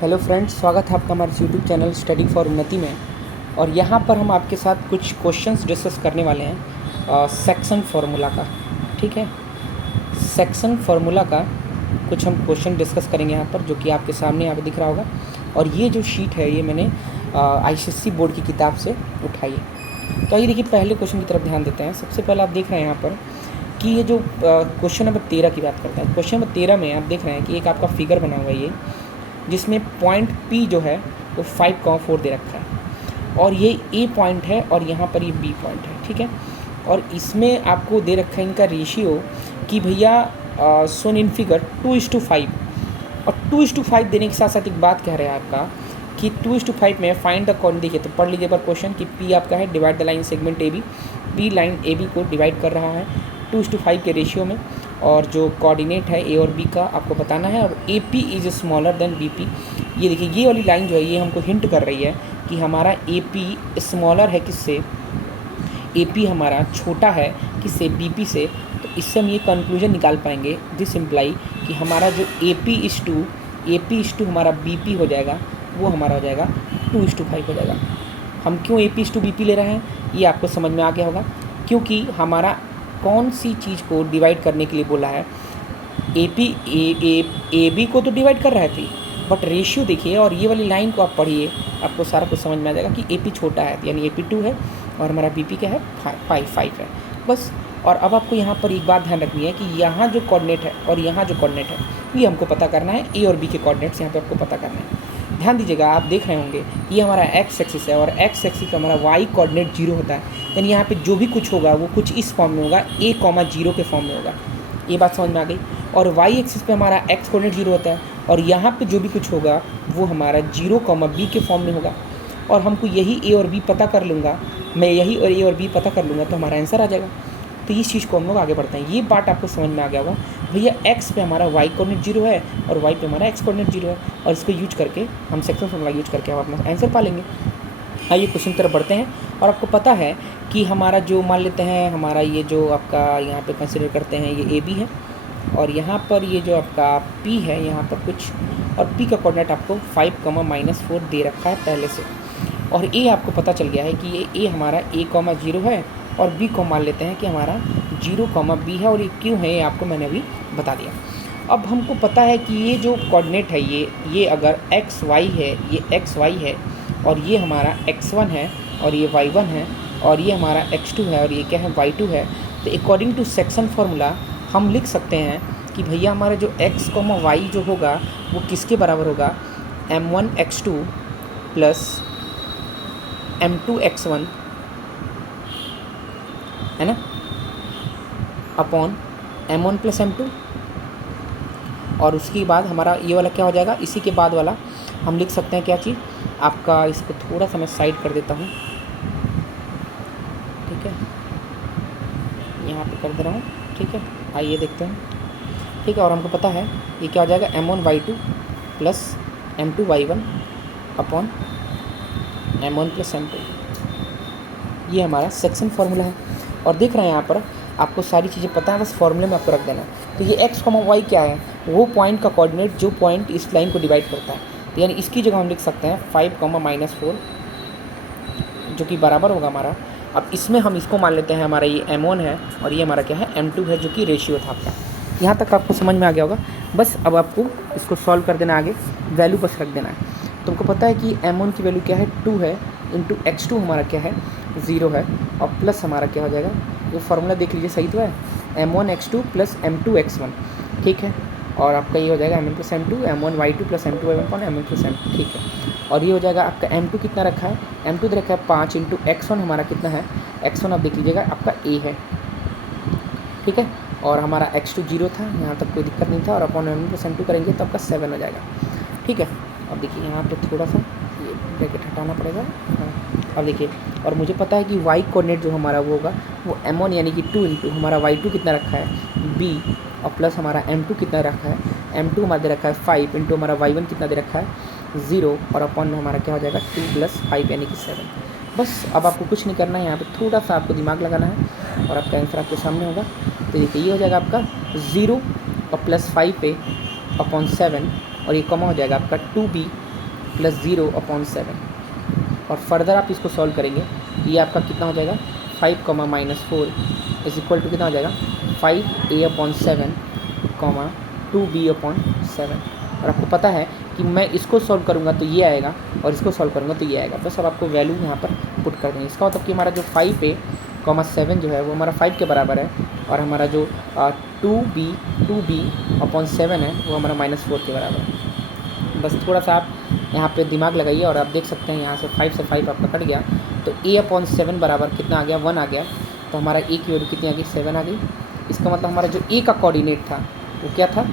Hello friends, स्वागत है आपका हमारे यूट्यूब चैनल स्टडी फॉर उन्नति में। और यहाँ पर हम आपके साथ कुछ क्वेश्चंस डिस्कस करने वाले हैं सेक्शन फार्मूला का। ठीक है, सेक्शन फार्मूला का कुछ हम क्वेश्चन डिस्कस करेंगे यहाँ पर, जो कि आपके सामने यहाँ पे दिख रहा होगा। और ये जो शीट है ये मैंने आईसीएसई बोर्ड की किताब से उठाई है। तो आइए देखिए, पहले क्वेश्चन की तरफ ध्यान देते हैं। सबसे पहले आप देख रहे हैं यहाँ पर कि ये जो क्वेश्चन नंबर 13 की बात करता है। क्वेश्चन नंबर 13 में आप देख रहे हैं कि एक आपका फिगर बना हुआ है ये, जिसमें पॉइंट P जो है वो 5,4 दे रखा है, और ये A पॉइंट है और यहाँ पर ये B पॉइंट है। ठीक है, और इसमें आपको दे रखा है इनका रेशियो कि भैया सोन इन फिगर 2:5। और 2:5 देने के साथ साथ एक बात कह रहे हैं आपका कि 2:5 में फाइंड द कॉर्डिनेट। देखिए तो पढ़ लीजिए पर क्वेश्चन कि P आपका है divide the line segment AB। P line AB को डिवाइड कर रहा है 2:5 के रेशियो में, और जो कोऑर्डिनेट है A और B का आपको बताना है। और AP is smaller than BP। ये देखिए, ये वाली लाइन जो है ये हमको हिंट कर रही है कि हमारा AP स्मॉलर है किससे, AP हमारा छोटा है किससे, BP से। तो इससे हम ये कंक्लूजन निकाल पाएंगे, दिस इम्प्लाई कि हमारा जो AP हमारा BP हो जाएगा, वो हमारा हो जाएगा 2:5 हो जाएगा। हम क्यों AP/BP ले रहे हैं ये आपको समझ में आ गया होगा, क्योंकि हमारा कौन सी चीज़ को डिवाइड करने के लिए बोला है। AB को तो डिवाइड कर रहा है P, बट रेशियो देखिए और ये वाली लाइन को आप पढ़िए, आपको सारा कुछ समझ में आ जाएगा कि AP छोटा है, यानी AP 2 है और हमारा BP क्या है 5 है बस। और अब आपको यहाँ पर एक बात ध्यान रखनी है कि यहाँ जो कोऑर्डिनेट है और यहाँ जो कोऑर्डिनेट है ये हमको पता करना है। A और B के कोऑर्डिनेट्स यहाँ पे आपको पता करना है। ध्यान दीजिएगा, आप देख रहे होंगे ये हमारा एक्स एक्सिस है और एक्स एक्सिस का हमारा वाई कोऑर्डिनेट 0 होता है, यानी यहाँ पे जो भी कुछ होगा वो कुछ इस फॉर्म में होगा, A,0 के फॉर्म में होगा। ये बात समझ में आ गई। और वाई एक्सिस पे हमारा एक्स कोऑर्डिनेट 0 होता है, और यहाँ पे जो भी कुछ होगा वो हमारा 0,B के फॉर्म में होगा। और हमको यही A और B पता कर लूँगा, मैं यही और A और B पता कर लूँगा तो हमारा आंसर आ जाएगा। तो इस चीज़ को हम लोग आगे बढ़ते हैं। ये बात आपको समझ में आ गया होगा भैया, एक्स पे हमारा वाई कोऑर्डिनेट 0 है और वाई पे हमारा एक्स कोऑर्डिनेट 0 है, और इसको यूज करके हम सेक्शन फार्मूला यूज करके हम अपना आंसर पा लेंगे। आइए क्वेश्चन की तरफ बढ़ते हैं। और आपको पता है कि हमारा जो मान लेते हैं, हमारा ये जो आपका यहाँ पे कंसिडर करते हैं ये AB है, और यहाँ पर ये जो आपका P है यहाँ पर कुछ, और P का कोऑर्डिनेट आपको 5,-4 दे रखा है पहले से। और A आपको पता चल गया है कि ये A हमारा A,0 है, और B को मान लेते हैं कि हमारा 0,B है। और ये क्यों है ये आपको मैंने अभी बता दिया। अब हमको पता है कि ये जो कोऑर्डिनेट है ये अगर XY है, ये XY है, और ये हमारा X1 है, और ये Y1 है, और ये हमारा X2 है, और ये क्या है Y2 है। तो अकॉर्डिंग टू सेक्शन फार्मूला हम लिख सकते हैं कि भैया हमारा जो X, Y जो होगा वो किसके बराबर होगा, M1X2 प्लस M2X1 है ना, अपॉन M1 प्लस M2। और उसके बाद हमारा ये वाला क्या हो जाएगा, इसी के बाद वाला हम लिख सकते हैं क्या चीज़ आपका, इसको थोड़ा सा मैं साइड कर देता हूँ। ठीक है, यहाँ पे कर दे रहा हूँ। ठीक है, आइए देखते हैं। ठीक है, और हमको पता है ये क्या हो जाएगा, M1Y2 plus M2Y1 upon M1 plus M2। ये हमारा सेक्शन फार्मूला है। और देख रहे हैं यहाँ पर आपको सारी चीज़ें पता है, बस फॉर्मूले में आपको रख देना है। तो ये X, Y क्या है, वो पॉइंट का कोऑर्डिनेट जो पॉइंट इस लाइन को डिवाइड करता है। तो यानी इसकी जगह हम लिख सकते हैं 5,-4 जो कि बराबर होगा हमारा। अब इसमें हम इसको मान लेते हैं हमारा ये M1 है और ये हमारा क्या है M2 है, जो कि रेशियो था आपका। यहाँ तक आपको समझ में आ गया होगा। बस अब आपको इसको सॉल्व कर देना, आगे वैल्यू बस रख देना है। तुमको पता है कि M1 की वैल्यू क्या है 2 है, इंटू X2 हमारा क्या है 0 है, और प्लस हमारा क्या हो जाएगा, ये फार्मूला देख लीजिए सही तो है, M1X2 प्लस M2X1। ठीक है, और आपका ये हो जाएगा M1 plus M2, M1Y2 plus M2Y1 upon M1 plus M2। ठीक है, और ये हो जाएगा आपका M2 कितना रखा है, M2 रखा है 5 इंटू X1 हमारा कितना है, X1 आप देख लीजिएगा आपका A है। ठीक है, और हमारा X2 0 था, यहाँ तक कोई दिक्कत नहीं था, और अपॉन M1 प्लस M2 करेंगे तो आपका 7 हो जाएगा। ठीक है, अब देखिए यहाँ पे थोड़ा सा ये ब्रैकेट हटाना पड़ेगा। हाँ, अब देखिए, और मुझे पता है कि Y कोऑर्डिनेट जो हमारा वो होगा वो M1 यानी कि 2 इंटू हमारा Y2 कितना रखा है B, और प्लस हमारा M2 कितना रखा है, M2 हमारा दे रखा है 5 इंटू हमारा Y1 कितना दे रखा है 0, और अपॉन में हमारा क्या हो जाएगा 2 + 5 यानी कि 7। बस अब आपको कुछ नहीं करना है, यहाँ पे थोड़ा सा आपको दिमाग लगाना है और आपका आंसर आपके सामने होगा। तो देखिए ये हो जाएगा आपका 0 और +5 पे अपॉन 7, और ये कमा हो जाएगा आपका 2B प्लस 0/7। और फर्दर आप इसको सॉल्व करेंगे, ये आपका कितना हो जाएगा 5 कॉमा -4 इज इक्वल टू कितना हो जाएगा 5a/7 कॉमा 2b/7। और आपको पता है कि मैं इसको सॉल्व करूँगा तो ये आएगा और इसको सॉल्व करूँगा तो ये आएगा। बस अब आपको वैल्यू यहाँ पर पुट कर देंगे। इसका मतलब कि हमारा जो 5a,7 जो है वो हमारा 5 के बराबर है, और हमारा जो 2b/7 है वो हमारा -4 के बराबर है। बस थोड़ा सा आप यहाँ पे दिमाग लगाइए और आप देख सकते हैं यहाँ से 5 से 5 आपका कट गया, तो a/7 बराबर कितना आ गया 1 आ गया। तो हमारा a की वैल्यू कितनी आ गई 7 आ गई। इसका मतलब हमारा जो a का कोऑर्डिनेट था वो क्या था,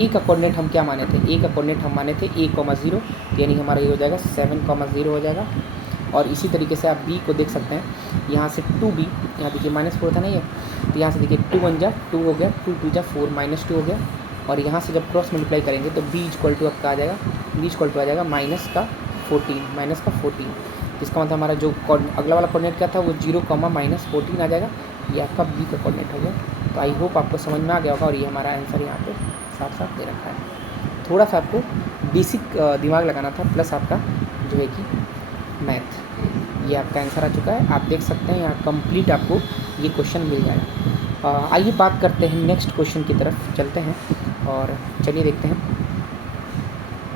a का कोऑर्डिनेट हम क्या माने थे, a का कोऑर्डिनेट हम माने थे a,0, यानी हमारा ये हो जाएगा 7,0 हो जाएगा। और इसी तरीके से आप b को देख सकते हैं, यहाँ से 2b, यहाँ देखिए -4 था नहीं है, तो यहाँ से देखिए 2 1 जा 2 हो गया, 2 2 जा 4 -2 हो गया। और यहाँ से जब क्रॉस मल्टीप्लाई करेंगे तो b इक्वल टू आपका आ जाएगा, b इक्वल टू आ जाएगा -14। इसका मतलब हमारा जो अगला वाला कोऑर्डिनेट क्या था वो 0,-14 आ जाएगा। ये आपका b का कोऑर्डिनेट हो गया। तो आई होप आपको समझ में आ गया होगा, और ये हमारा आंसर यहाँ पे साफ साफ दे रखा है। थोड़ा सा आपको बेसिक दिमाग लगाना था, प्लस आपका जो है कि मैथ, ये आपका आंसर आ चुका है। आप देख सकते हैं यहाँ कंप्लीट आपको ये क्वेश्चन मिल जाएगा। आइए बात करते हैं नेक्स्ट क्वेश्चन की तरफ चलते हैं और चलिए देखते हैं।